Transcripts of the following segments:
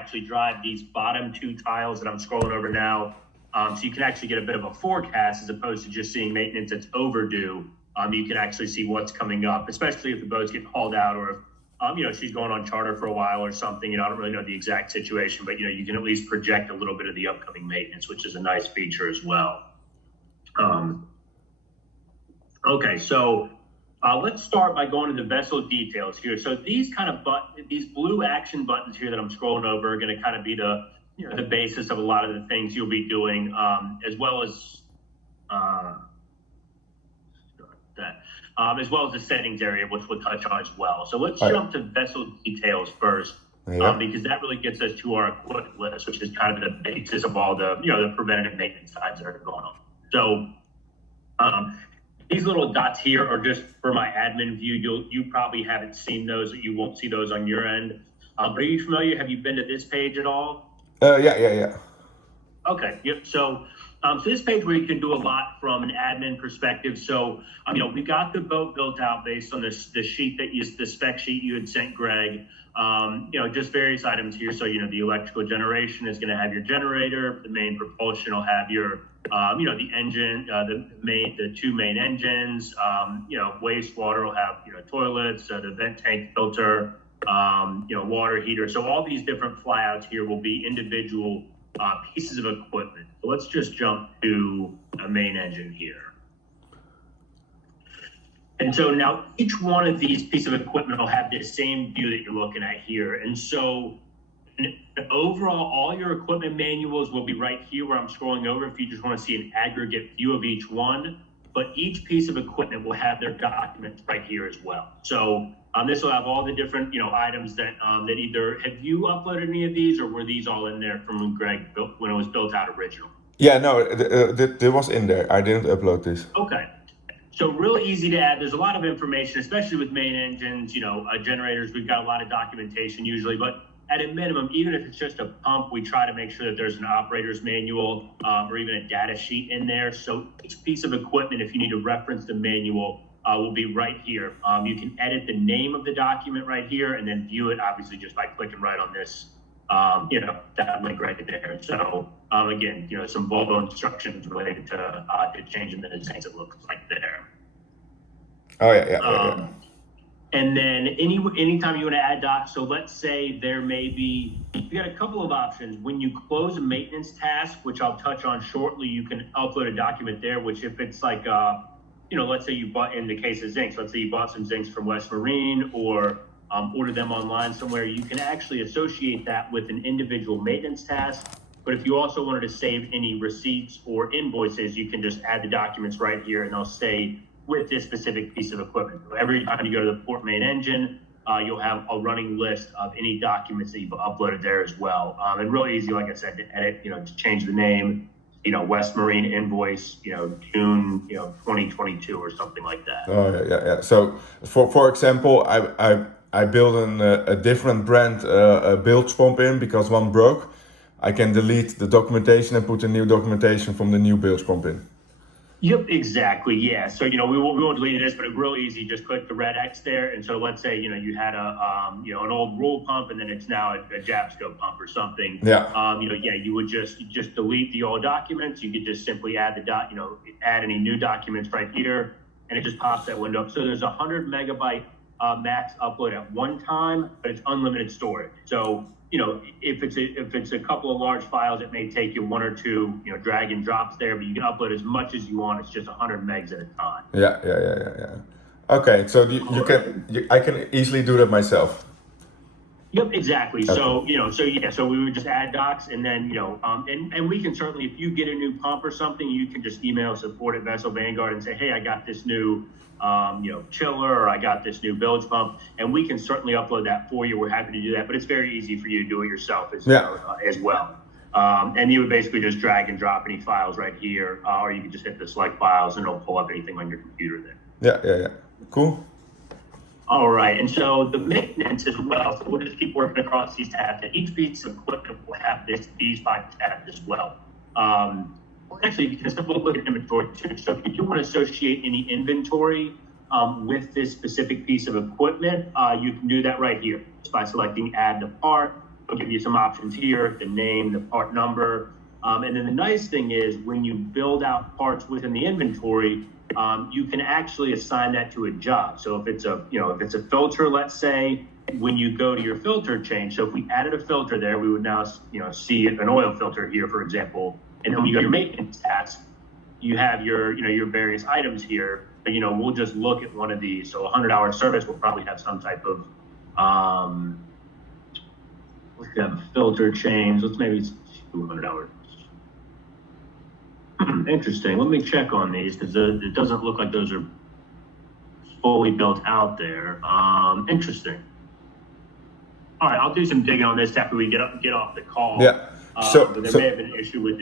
actually drive these bottom two tiles that I'm scrolling over now. So you can actually get a bit of a forecast as opposed to just seeing maintenance that's overdue. You can actually see what's coming up, especially if the boats get hauled out or if, she's going on charter for a while or something. I don't really know the exact situation, but, you can at least project a little bit of the upcoming maintenance, which is a nice feature as well. Okay, so let's start by going to the vessel details here. So these these blue action buttons here that I'm scrolling over are going to kind of be the basis of a lot of the things you'll be doing, as well as the settings area, which we'll touch on as well. So let's jump to vessel details first, because that really gets us to our equipment list, which is kind of the basis of all the the preventative maintenance sides that are going on. So these little dots here are just for my admin view. You probably haven't seen those, or you won't see those on your end. Are you familiar? Have you been to this page at all? Yeah. Okay. Yep. So this page where you can do a lot from an admin perspective. So, we got the boat built out based on the sheet the spec sheet you had sent Greg. Just various items here. So, the electrical generation is going to have your generator. The main propulsion will have your, the engine, the two main engines. Wastewater will have, toilets, the vent tank filter, water heater. So all these different flyouts here will be individual pieces of equipment. So let's just jump to a main engine here. And so now each one of these pieces of equipment will have the same view that you're looking at here. And so overall, all your equipment manuals will be right here where I'm scrolling over if you just want to see an aggregate view of each one. But each piece of equipment will have their documents right here as well. So this will have all the different, items that either, have you uploaded any of these, or were these all in there from when Greg built, when it was built out original? Yeah, no, it was in there. I didn't upload this. Okay. So really easy to add. There's a lot of information, especially with main engines, generators. We've got a lot of documentation usually, but at a minimum, even if it's just a pump, we try to make sure that there's an operator's manual or even a data sheet in there. So each piece of equipment, if you need to reference the manual, will be right here. You can edit the name of the document right here and then view it, obviously, just by clicking right on this, that link right there. So again, some Volvo instructions related to changing the designs it looks like there. Oh, yeah. And then anytime you want to add docs, so let's say there may be, you got a couple of options. When you close a maintenance task, which I'll touch on shortly, you can upload a document there, which if it's like, let's say you bought, in the case of zincs, let's say you bought some zincs from West Marine or ordered them online somewhere, you can actually associate that with an individual maintenance task. But if you also wanted to save any receipts or invoices, you can just add the documents right here and they'll say, with this specific piece of equipment. So every time you go to the port main engine, you'll have a running list of any documents that you've uploaded there as well. And real easy, like I said, to edit, to change the name, West Marine invoice, June, 2022 or something like that. Oh, yeah. So for example, I built a different brand bilge pump in because one broke. I can delete the documentation and put a new documentation from the new bilge pump in. Yep, exactly. Yeah. So, we won't delete this, but it's real easy. Just click the red X there. And so let's say, you had an old Rule pump and then it's now a Jabsco pump or something. Yeah. You would just delete the old documents. You could just simply add add any new documents right here and it just pops that window up. So there's 100 megabyte max upload at one time, but it's unlimited storage. So, if it's a couple of large files, it may take you one or two, drag and drops there, but you can upload as much as you want. It's just 100 megs at a time. Yeah. Okay, so I can easily do that myself. Yep, exactly. Okay. So we would just add docs and then, and we can certainly, if you get a new pump or something, you can just email support at Vessel Vanguard and say, hey, I got this new, chiller, or I got this new bilge pump, and we can certainly upload that for you. We're happy to do that, but it's very easy for you to do it yourself as well. And you would basically just drag and drop any files right here, or you can just hit the select files and it'll pull up anything on your computer there. Yeah. Cool. All right, and so the maintenance as well, so we'll just keep working across these tabs, and each piece of equipment will have these 5 tabs as well. Actually, because we'll look at inventory too. So if you do want to associate any inventory with this specific piece of equipment, you can do that right here just by selecting add to part. I'll give you some options here, the name, the part number. And then the nice thing is when you build out parts within the inventory, you can actually assign that to a job. So if it's a filter, let's say, when you go to your filter change, so if we added a filter there, we would now, see an oil filter here, for example. And then when you go to your maintenance task, you have your various items here. We'll just look at one of these. So a 100-hour service will probably have some type of, let's have a filter change. Let's maybe 200 hours. Interesting. Let me check on these because it doesn't look like those are fully built out there. Interesting. All right, I'll do some digging on this after we get off the call. Yeah. But there may have been an issue with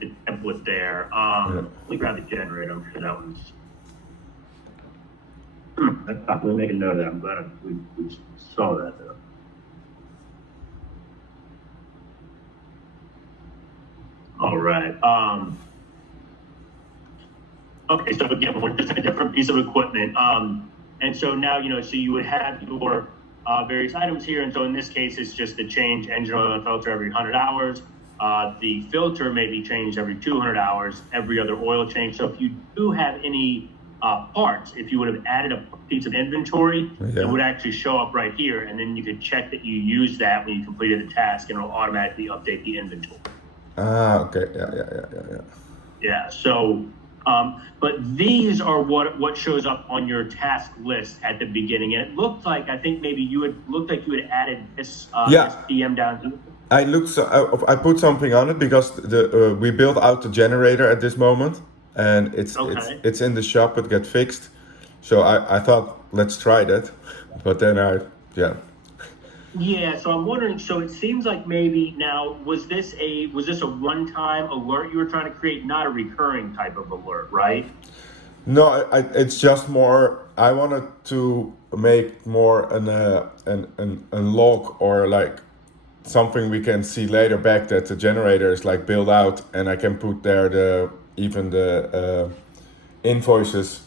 the template there. Let me grab the generator. I'm sure that was. Let me make a note of that. I'm glad we saw that though. All right. Okay, so again, we're just a different piece of equipment. And so now, so you would have your various items here. And so in this case, it's just to change engine oil and filter every 100 hours. The filter may be changed every 200 hours, every other oil change. So if you do have any parts, if you would have added a piece of inventory, it would actually show up right here. And then you could check that you used that when you completed the task, and it'll automatically update the inventory. Okay. Yeah. Yeah. So, but these are what shows up on your task list at the beginning. And it looked like, I think maybe you had added this, this PM down here. I put something on it because we built out the generator at this moment, and it's in the shop. It got fixed, so I thought let's try that, but then Yeah, so I'm wondering. So it seems like maybe now was this a one-time alert you were trying to create, not a recurring type of alert, right? No, it's just more. I wanted to make more an log, or like something we can see later back that the generator is like built out, and I can put there the invoices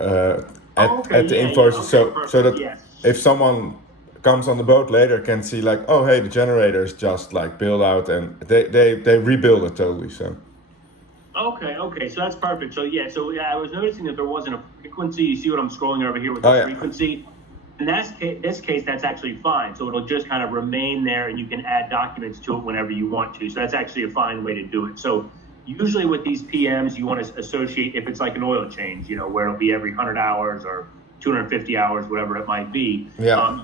at the invoices, so that if someone comes on the boat later can see like, oh hey, the generator is just like built out, and they rebuild it totally. So okay, so that's perfect. So I was noticing that there wasn't a frequency. You see what I'm scrolling over here with the frequency? In this case, that's actually fine. So it'll just kind of remain there, and you can add documents to it whenever you want to. So that's actually a fine way to do it. So usually with these PMs, you want to associate, if it's like an oil change, where it'll be every 100 hours or 250 hours, whatever it might be,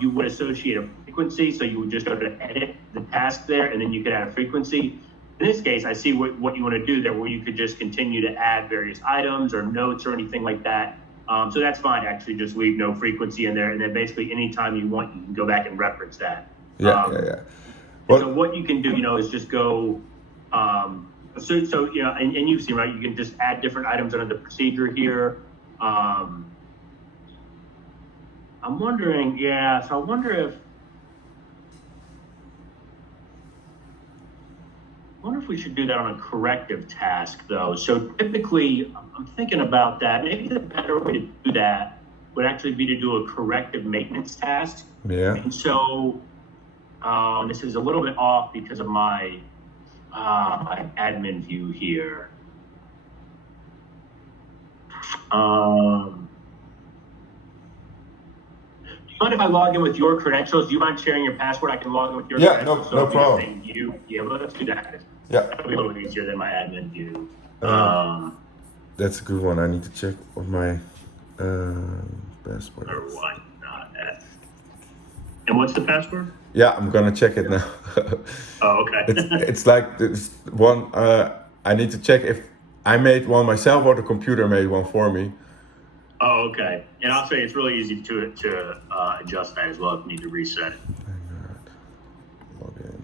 you would associate a frequency. So you would just go to edit the task there, and then you could add a frequency. In this case, I see what you want to do there, where you could just continue to add various items or notes or anything like that. So that's fine, actually, just leave no frequency in there. And then basically anytime you want, you can go back and reference that. Yeah. So what you can do, is just go, and you've seen, right, you can just add different items under the procedure here. I'm wondering, so I wonder if we should do that on a corrective task, though. So typically, I'm thinking about that. Maybe the better way to do that would actually be to do a corrective maintenance task. Yeah. And so this is a little bit off because of my admin view here. Do you mind if I log in with your credentials? Do you mind sharing your password? I can log in with your credentials. No problem. Let's do that. Yeah. That'll be a little easier than my admin view. That's a good one. I need to check what my password Or is. why not? And what's the password? Yeah, I'm gonna check it now. Oh, okay. it's like this one. I need to check if I made one myself or the computer made one for me. Oh, okay. And I'll say it's really easy to adjust that as well if you need to reset it. Log in.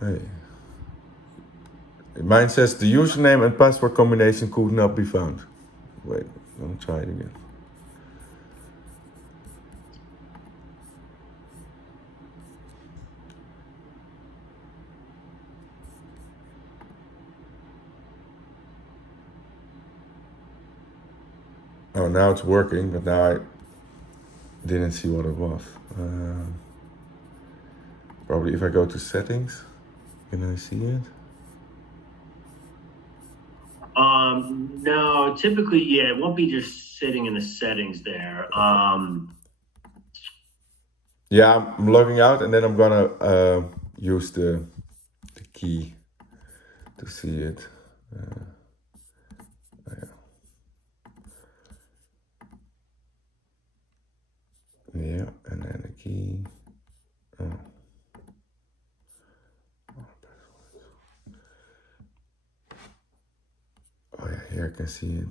Hey. Mine says the username and password combination could not be found. gonna try it again. Oh, now it's working, but now I didn't see what it was. Probably if I go to settings, can I see it? No, typically, yeah, it won't be just sitting in the settings there. Yeah, I'm logging out and then I'm gonna use the key to see it. Yeah, and then the key. Oh. Oh yeah, here I can see it.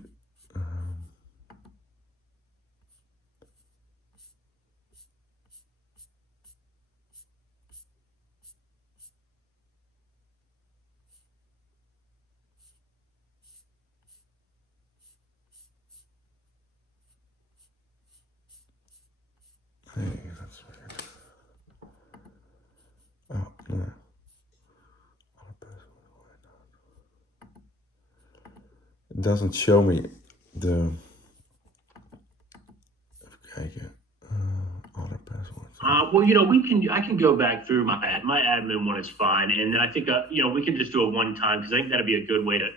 Hey, that's weird. Oh, no. It doesn't show me the. Even kijken. Other passwords. Well, I can go back through my admin one is fine, and I think we can just do a one time because I think that'd be a good way to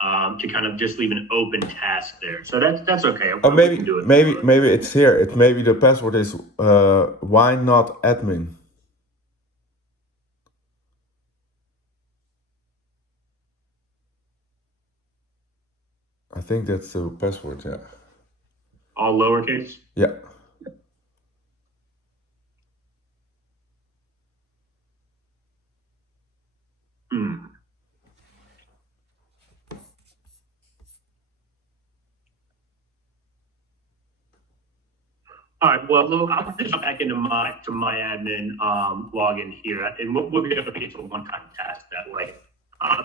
kind of just leave an open task there. So that's okay. Oh, We can do it. maybe it's here. Maybe the password is why not admin. I think that's the password. Yeah. All lowercase. Yeah. All right. Well, look, I'll just jump back into my admin login here, and we'll be able to get to a one-time task that way.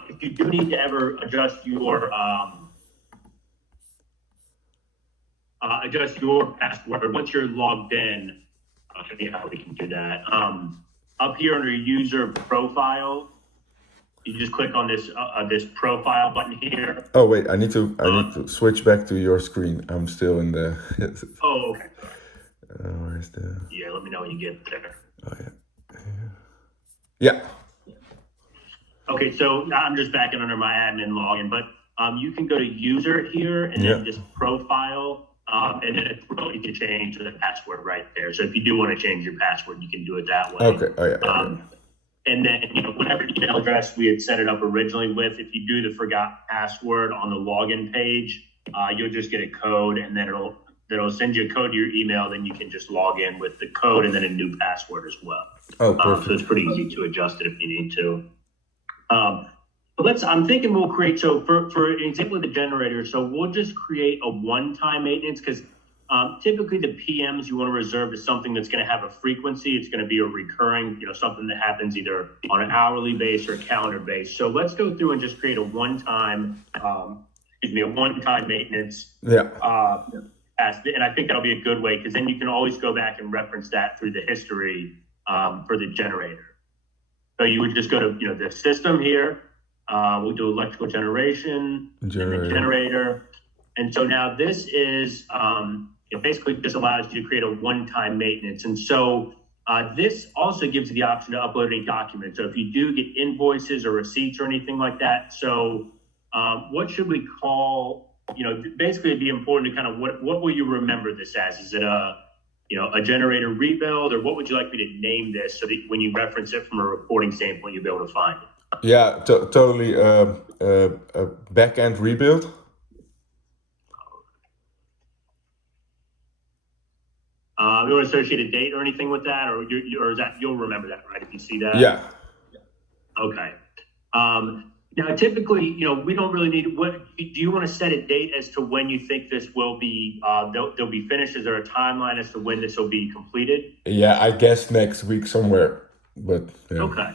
If you do need to ever adjust your password once you're logged in, I'll show you how we can do that. Up here under user profile, you just click on this profile button here. Oh wait, I need to switch back to your screen. I'm still in the. Oh, okay. Where's the? Yeah, let me know when you get there. Oh yeah. Okay, so I'm just backing under my admin login, but you can go to user here and then just profile, and then it's really you can change the password right there. So if you do want to change your password, you can do it that way. Okay. Oh yeah. And then whatever email address we had set it up originally with, if you do the forgot password on the login page, you'll just get a code, and then it'll send you a code to your email. Then you can just log in with the code and then a new password as well. Oh, perfect. So it's pretty easy to adjust it if you need to. But I'm thinking we'll create, so for an example of the generator, so we'll just create a one-time maintenance because typically the PMs you want to reserve is something that's going to have a frequency. It's going to be a recurring, something that happens either on an hourly base or calendar base. So let's go through and just create a one-time maintenance. Yeah. And I think that'll be a good way because then you can always go back and reference that through the history for the generator. So you would just go to the system here. We'll do electrical generation, and the generator. And so now this is basically just allows you to create a one-time maintenance. And so this also gives you the option to upload any documents. So if you do get invoices or receipts or anything like that. So what should we call, basically it'd be important to kind of what will you remember this as? Is it a generator rebuild, or what would you like me to name this so that when you reference it from a reporting standpoint, you'll be able to find it? Yeah, totally. A back-end rebuild. You want to associate a date or anything with that, or is that you'll remember that, right? If you see that. Yeah. Okay. Now, typically, we don't really need. What do you want to set a date as to when you think this will be? They'll be finished. Is there a timeline as to when this will be completed? Yeah, I guess next week somewhere. But yeah. Okay.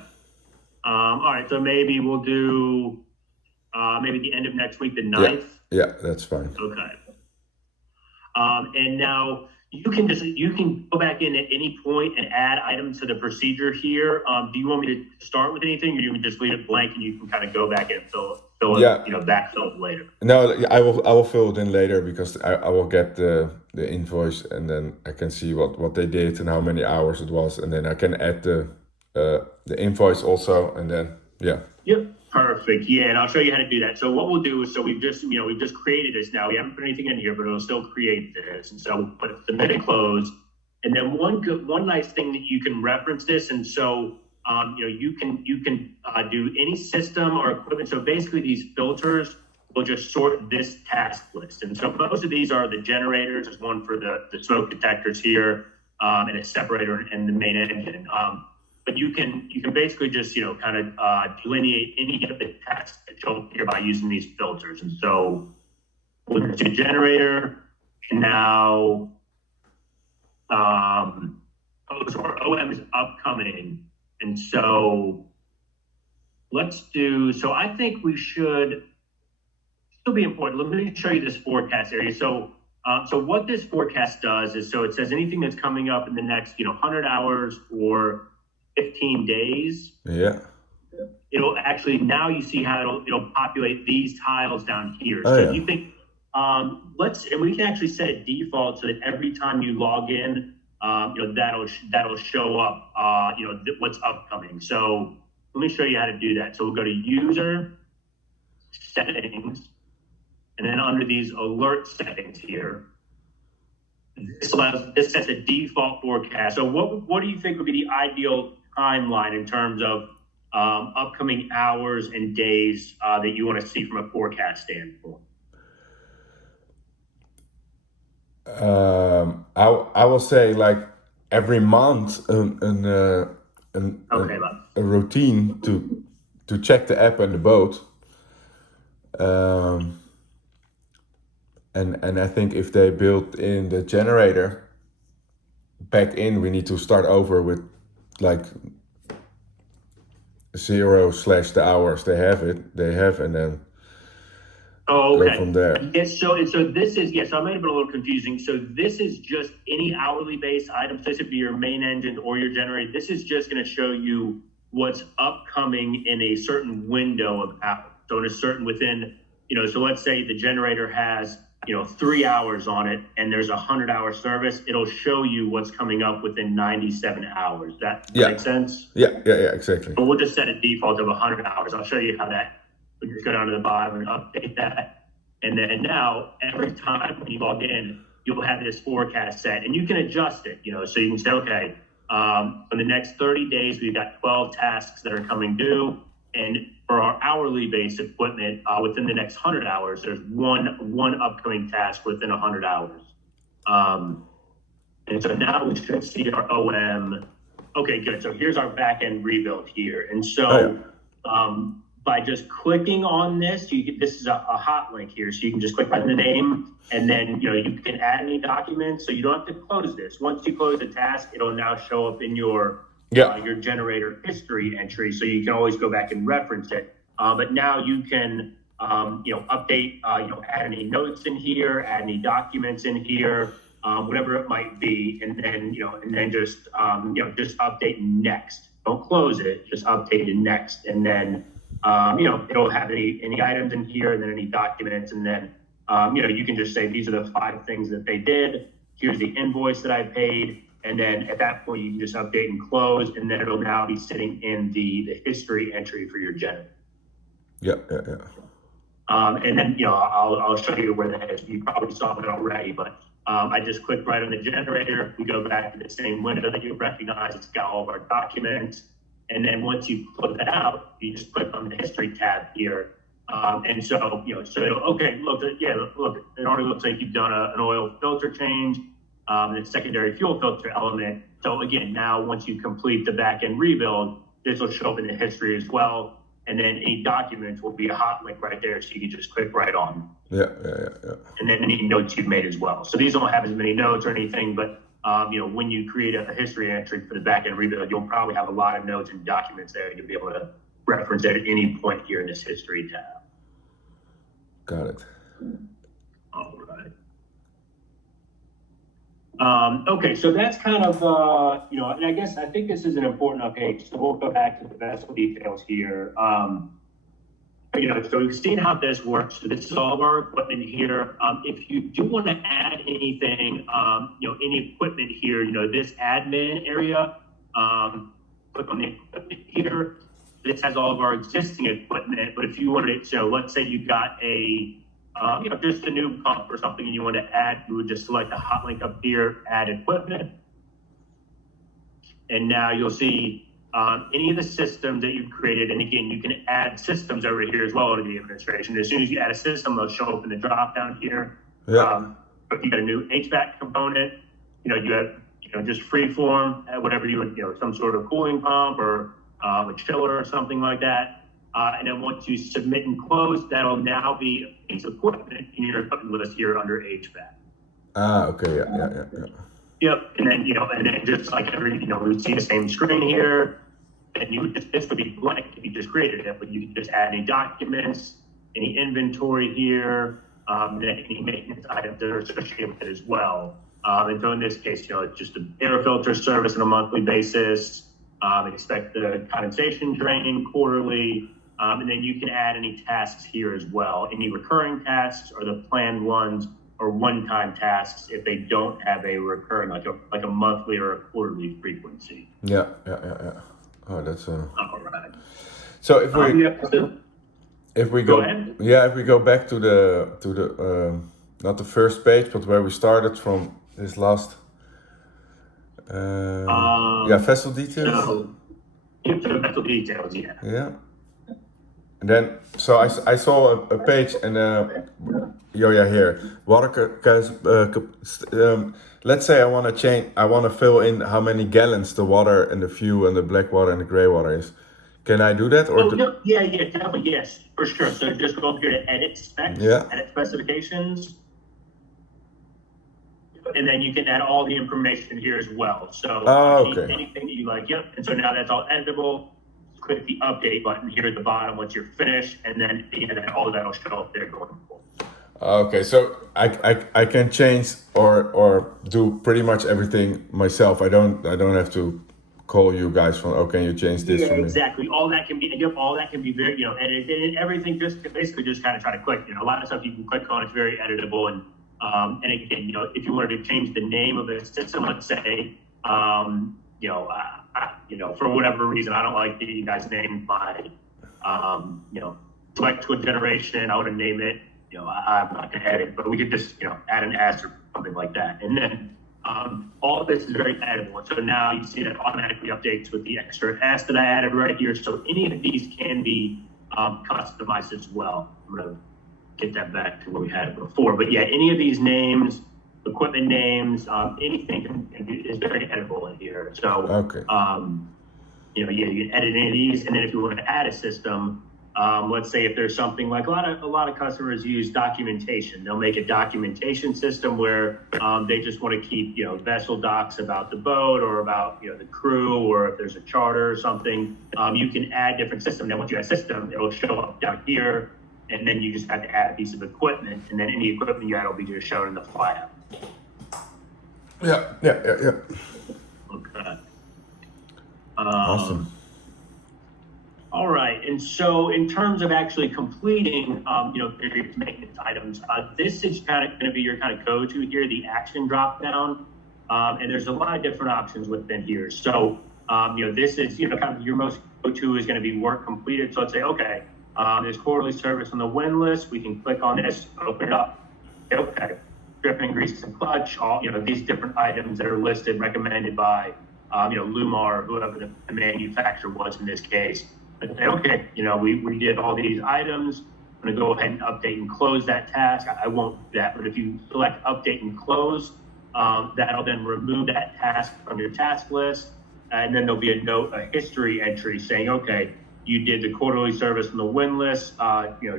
All right. So maybe we'll do maybe the end of next week, the 9th. Yeah, that's fine. Okay. And now you can go back in at any point and add items to the procedure here. Do you want me to start with anything, or do you want me to just leave it blank and you can kind of go back and fill it, Yeah. backfill it later? No, I will fill it in later because I will get the invoice and then I can see what they did and how many hours it was, and then I can add the invoice also, and then yeah. Yep. Perfect. Yeah, and I'll show you how to do that. So what we'll do is, so we've just created this now. We haven't put anything in here, but it'll still create this. And so we'll put submit and close. And then one nice thing that you can reference this, and so you can do any system or equipment. So basically, these filters will just sort this task list. And so most of these are the generators. There's one for the smoke detectors here, and a separator and the main engine. But you can basically just kind of delineate any of the tasks that show up here by using these filters. And so with the generator, and now so our OM is upcoming, and so so I think we should still be important. Let me show you this forecast area. So what this forecast does is, so it says anything that's coming up in the next 100 hours or 15 days. Yeah. It'll actually, now you see how it'll populate these tiles down here. Oh, So yeah. if you think, and we can actually set a default so that every time you log in, that'll show up, what's upcoming. So let me show you how to do that. So we'll go to user settings, and then under these alert settings here, this sets a default forecast. So what do you think would be the ideal timeline in terms of upcoming hours and days that you want to see from a forecast standpoint? I will say like every month Okay, a routine to check the app and the boat. And I think if they built in the generator back in, we need to start over with like 0 / the hours they have, and then Oh, go okay. from there. Yes, so this is, yes, I might have been a little confusing. So this is just any hourly based item, so this would be your main engine or your generator. This is just going to show you what's upcoming in a certain window of hours. So in a certain so let's say the generator has 3 hours on it and there's a 100-hour service, it'll show you what's coming up within 97 hours. That makes sense? Yeah, exactly. But we'll just set a default of 100 hours. I'll show you how that, we just go down to the bottom and update that. And then now every time when you log in, you'll have this forecast set and you can adjust it, so you can say, okay, in the next 30 days, we've got 12 tasks that are coming due. And for our hourly based equipment, within the next 100 hours, there's one upcoming task within 100 hours. And so now we should see our OM. Okay, good. So here's our back end rebuild here. And so by just clicking on this, this is a hot link here. So you can just click on the name and then you can add any documents. So you don't have to close this. Once you close the task, it'll now show up in your generator history entry, so you can always go back and reference it. But now you can, update, add any notes in here, add any documents in here, whatever it might be, and then just update next. Don't close it, just update it next, and then it'll have any items in here, and then any documents, and then you can just say these are the 5 things that they did. Here's the invoice that I paid. And then at that point, you can just update and close, and then it'll now be sitting in the history entry for your generator. Yeah. And then, I'll show you where that is. You probably saw that already, but I just clicked right on the generator. We go back to the same window that you recognize. It's got all of our documents. And then once you close that out, you just click on the history tab here. And so, okay, look, it already looks like you've done an oil filter change. The secondary fuel filter element. So again, now once you complete the back-end rebuild, this will show up in the history as well. And then any documents will be a hot link right there, so you can just click right on. Yeah. And then any notes you've made as well. So these don't have as many notes or anything, but when you create a history entry for the back-end rebuild, you'll probably have a lot of notes and documents there. You'll be able to reference it at any point here in this history tab. Got it. All right. Okay, so that's kind of, and I guess I think this is an important update. So we'll go back to the vessel details here. So we've seen how this works. So this is all of our equipment here. If you do want to add anything, any equipment here, this admin area, click on the equipment here. This has all of our existing equipment. But if you wanted to, so let's say you got just a new pump or something and you want to add, you would just select the hot link up here, add equipment. And now you'll see any of the systems that you've created. And again, you can add systems over here as well to the administration. As soon as you add a system, they'll show up in the drop down here. Yeah. If you got a new HVAC component, you have, just free form, whatever you would, some sort of cooling pump or a chiller or something like that. And then once you submit and close, that'll now be a piece of equipment in your equipment list here under HVAC. Okay, yeah. Yep, and then just like we see the same screen here, and this would be blank if you just created it, but you can just add any documents, any inventory here, and then any maintenance items that are associated with it as well. And so in this case, it's just an air filter service on a monthly basis. Expect the condensation draining quarterly. And then you can add any tasks here as well. Any recurring tasks or the planned ones or one-time tasks if they don't have a recurring, like a monthly or a quarterly frequency. Yeah. Oh, that's All right. So if we go ahead. if we go back to the not the first page, but where we started from this last vessel details. So vessel details, yeah. Yeah. And then, so I saw a page and here, water, let's say I want to fill in how many gallons the water and the fuel and the black water and the gray water is. Can I do that? Yeah, definitely, yes, for sure. So just go up here to edit specs, edit specifications. And then you can add all the information here as well. So anything that you like, and so now that's all editable. Click the update button here at the bottom once you're finished, and then all of that will show up there going forward. Okay, so I can change or do pretty much everything myself. I don't have to call you guys from can you change this for me? Exactly. All that can be very edited, and everything just kind of try to click. A lot of stuff you can click on. It's very editable, and again, if you wanted to change the name of the system, let's say, for whatever reason, I don't like the guy's name by, select to a generation. I want to name it. I'm not going to edit, but we could just, add an S or something like that. And then all of this is very editable. So now you see that automatically updates with the extra S that I added right here. So any of these can be customized as well. I'm going to get that back to where we had it before. But yeah, any of these names, equipment names, anything is very editable in here. So, you can edit any of these, and then if you want to add a system, let's say if there's something like a lot of customers use documentation, they'll make a documentation system where they just want to keep vessel docs about the boat or about the crew, or if there's a charter or something, you can add different systems. Then once you add a system, it'll show up down here, and then you just have to add a piece of equipment, and then any equipment you add will be just shown in the flyout. Yeah. Okay. Awesome. All right, and so in terms of actually completing, various maintenance items, this is kind of going to be your kind of go-to here, the action drop-down, and there's a lot of different options within here. So, this is, kind of your most go-to is going to be work completed. So let's say, okay, there's quarterly service on the win list. We can click on this, open it up. Okay, dripping, grease, and clutch. All these different items that are listed, recommended by, Lumar, whoever the manufacturer was in this case. But say, okay, we did all these items. I'm going to go ahead and update and close that task. I won't do that, but if you select update and close, that'll then remove that task from your task list. And then there'll be a history entry saying, okay, you did the quarterly service on the win list,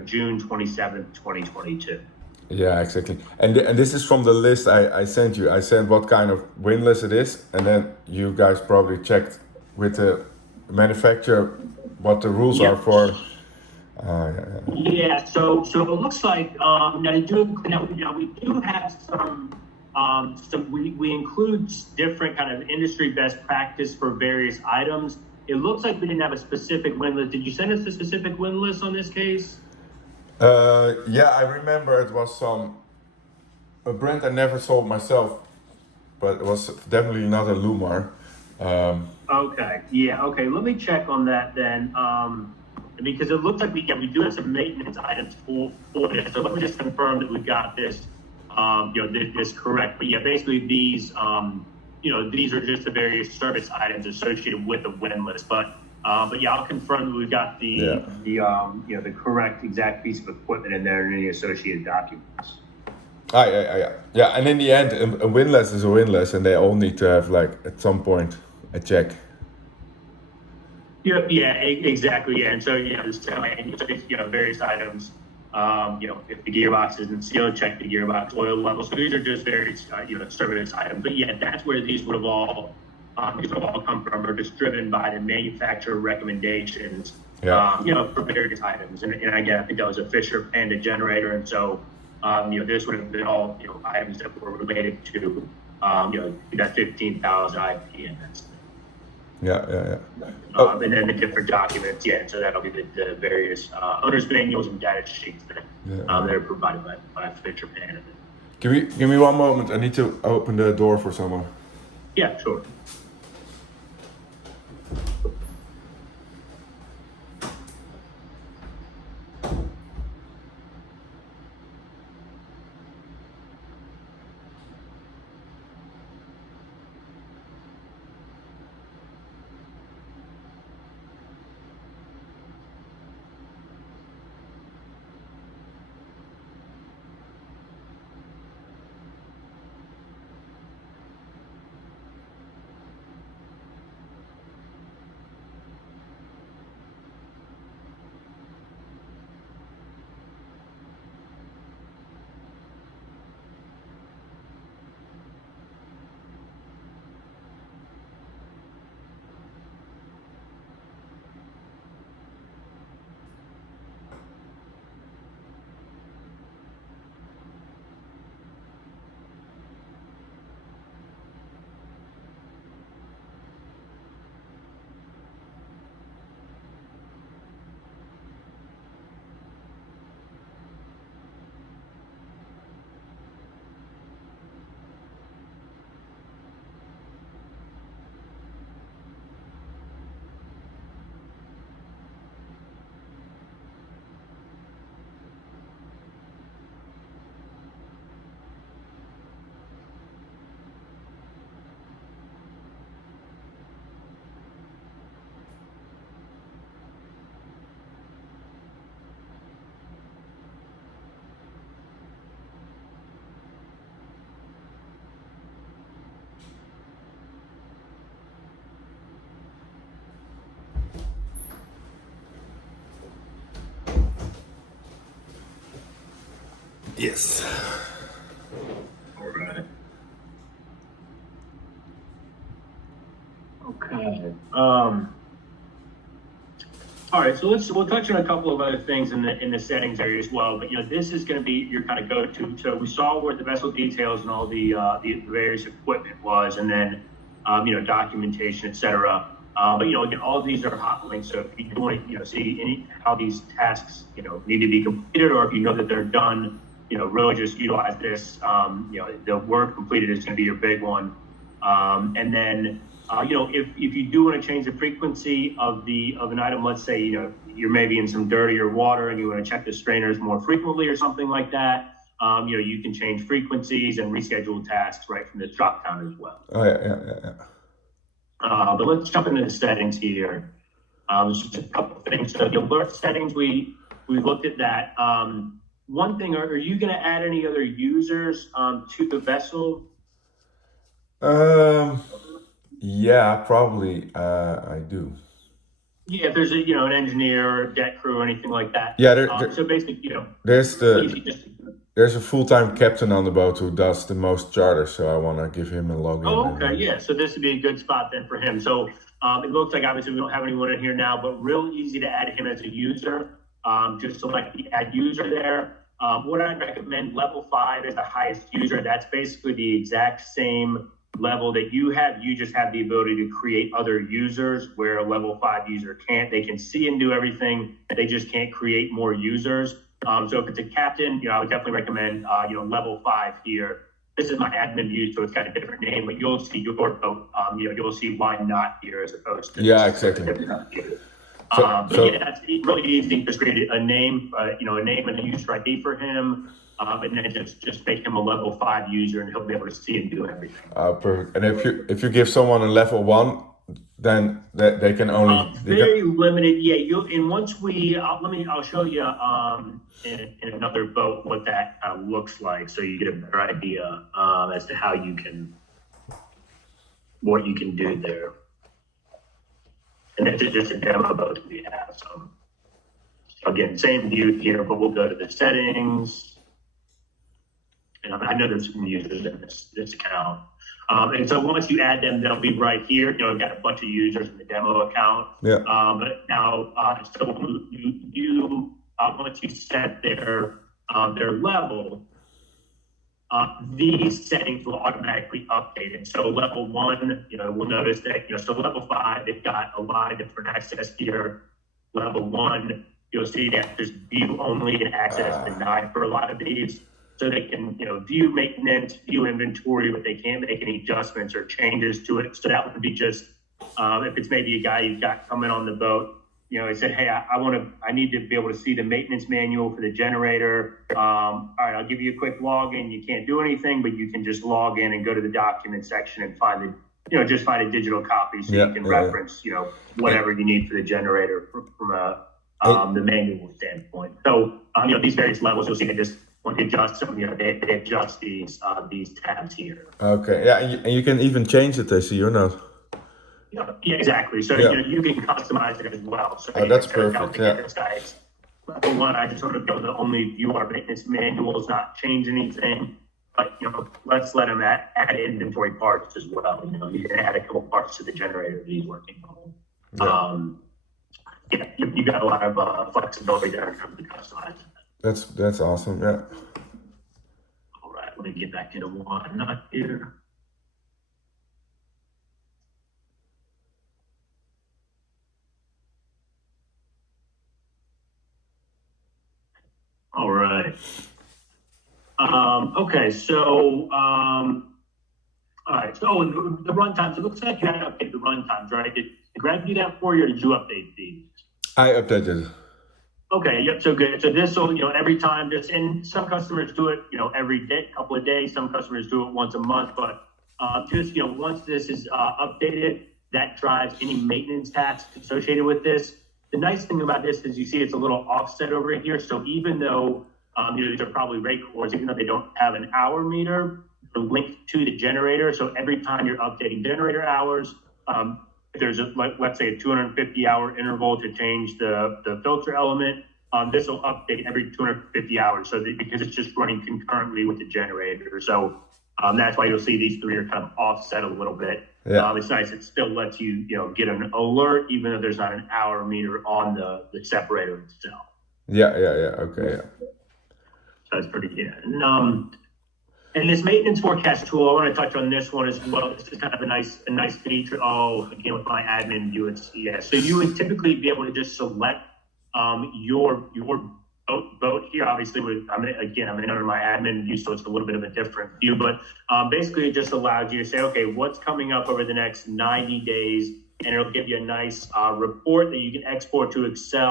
June 27th, 2022. Yeah, exactly. And this is from the list I sent you. I sent what kind of win list it is, and then you guys probably checked with the manufacturer what the rules are for. Yeah. So it looks like now we do have some we include different kind of industry best practice for various items. It looks like we didn't have a specific win list. Did you send us a specific win list on this case? Yeah, I remember it was a brand I never sold myself, but it was definitely not a Lumar. Okay, yeah, okay. Let me check on that then, because it looks like we do have some maintenance items for this. So let me just confirm that we got this, this correct. But yeah, basically these are just the various service items associated with the win list. But yeah, I'll confirm that we've got Yeah. the correct exact piece of equipment in there and any associated documents. Yeah, and in the end, a win list is a win list, and they all need to have like at some point a check. Yeah, exactly. Yeah, and so various items. If the gearbox isn't sealed, check the gearbox oil level. So these are just various service items. But yeah, that's where these would have all come from, or just driven by the manufacturer recommendations. Yeah. For various items. And again, I think that was a Fisher Panda generator, and so this would have been all items that were related to that 15,000 IP index. Yeah. And then the different documents, so that'll be the various owner's manuals and data sheets that are provided by Fisher Panda. Give me one moment. I need to open the door for someone. Yeah, sure. Yes. All right. Okay. All right, so we'll touch on a couple of other things in the settings area as well. But this is going to be your kind of go-to. So we saw where the vessel details and all the various equipment was, and then documentation, etc. But again, all of these are hot links. So if you want to see how these tasks need to be completed, or if you know that they're done, really just utilize this. The work completed is going to be your big one, and then. If you do want to change the frequency of an item, let's say you're maybe in some dirtier water and you want to check the strainers more frequently or something like that, you can change frequencies and reschedule tasks right from the drop down as well. Oh yeah. But let's jump into the settings here. Just a couple of things. So the alert settings, we looked at that. One thing, are you going to add any other users to the vessel? Yeah, probably. I do. Yeah, if there's an engineer or a deck crew or anything like that. Yeah, so basically, there's a full-time captain on the boat who does the most charters, so I want to give him a login. Oh, okay, yeah. So this would be a good spot then for him. So it looks like obviously we don't have anyone in here now, but real easy to add him as a user. Just select the add user there. What I'd recommend, level 5 is the highest user. That's basically the exact same level that you have. You just have the ability to create other users where a level 5 user can't. They can see and do everything. They just can't create more users. So if it's a captain, I would definitely recommend, level 5 here. This is my admin view, so it's got a different name, but you'll see your vote. You'll see why not here as opposed to exactly. That's really easy. Just create a name, a name and a user ID for him, and then just make him a level 5 user, and he'll be able to see and do everything. Perfect. And if you give someone a level 1, then they can only very limited. Yeah, and once I'll show you in another vote what that kind of looks like, so you get a better idea as to how what you can do there. And it's just a demo vote we have. So again, same view here, but we'll go to the settings. And I know there's some users in this account. And so once you add them, they'll be right here. We've got a bunch of users in the demo account. Yeah. But now, so once you set their level, these settings will automatically update. And so level 1, we'll notice that, so level 5, they've got a lot of different access here. Level 1, you'll see that there's view only and access denied for a lot of these. So they can, view maintenance, view inventory, but they can't make any adjustments or changes to it. So that would be just, if it's maybe a guy you've got coming on the boat, he said, hey, I need to be able to see the maintenance manual for the generator. All right, I'll give you a quick login. You can't do anything, but you can just log in and go to the document section and find just find a digital copy so you can reference, whatever you need for the generator from the manual standpoint. So, these various levels, you'll see they just, when you adjust them, they adjust these tabs here. Okay, yeah, and you can even change it, I see, or not? Yeah, exactly. So you can customize it as well. So that's perfect. This guy's level 1, I just want to go to only view our maintenance manuals, not change anything. But let's let him add inventory parts as well. He can add a couple parts to the generator that he's working on. You got a lot of flexibility there in terms of customizing. That's awesome. Yeah. All right, let me get back into one here. All right. Okay, so all right. So the runtimes. It looks like you had to update the runtimes, right? Did Greg do that for you, or did you update these? I updated. Okay, yep, so good. So this will, every time, and some customers do it, every day, couple of days. Some customers do it once a month, but once this is updated, that drives any maintenance tasks associated with this. The nice thing about this is you see it's a little offset over here. So even though, these are probably rate cords, even though they don't have an hour meter, they're linked to the generator. So every time you're updating generator hours, if there's let's say a 250 hour interval to change the filter element, this will update every 250 hours. So because it's just running concurrently with the generator. So that's why you'll see these three are kind of offset a little bit. Yeah. It's nice. It still lets you, get an alert, even though there's not an hour meter on the separator itself. Yeah. Okay. Yeah. So that's pretty good. And this maintenance forecast tool, I want to touch on this one as well. This is kind of a nice feature. Again, with my admin view, so you would typically be able to just select your boat here. Obviously, I'm in under my admin view, so it's a little bit of a different view. But basically, it just allows you to say, okay, what's coming up over the next 90 days, and it'll give you a nice report that you can export to Excel.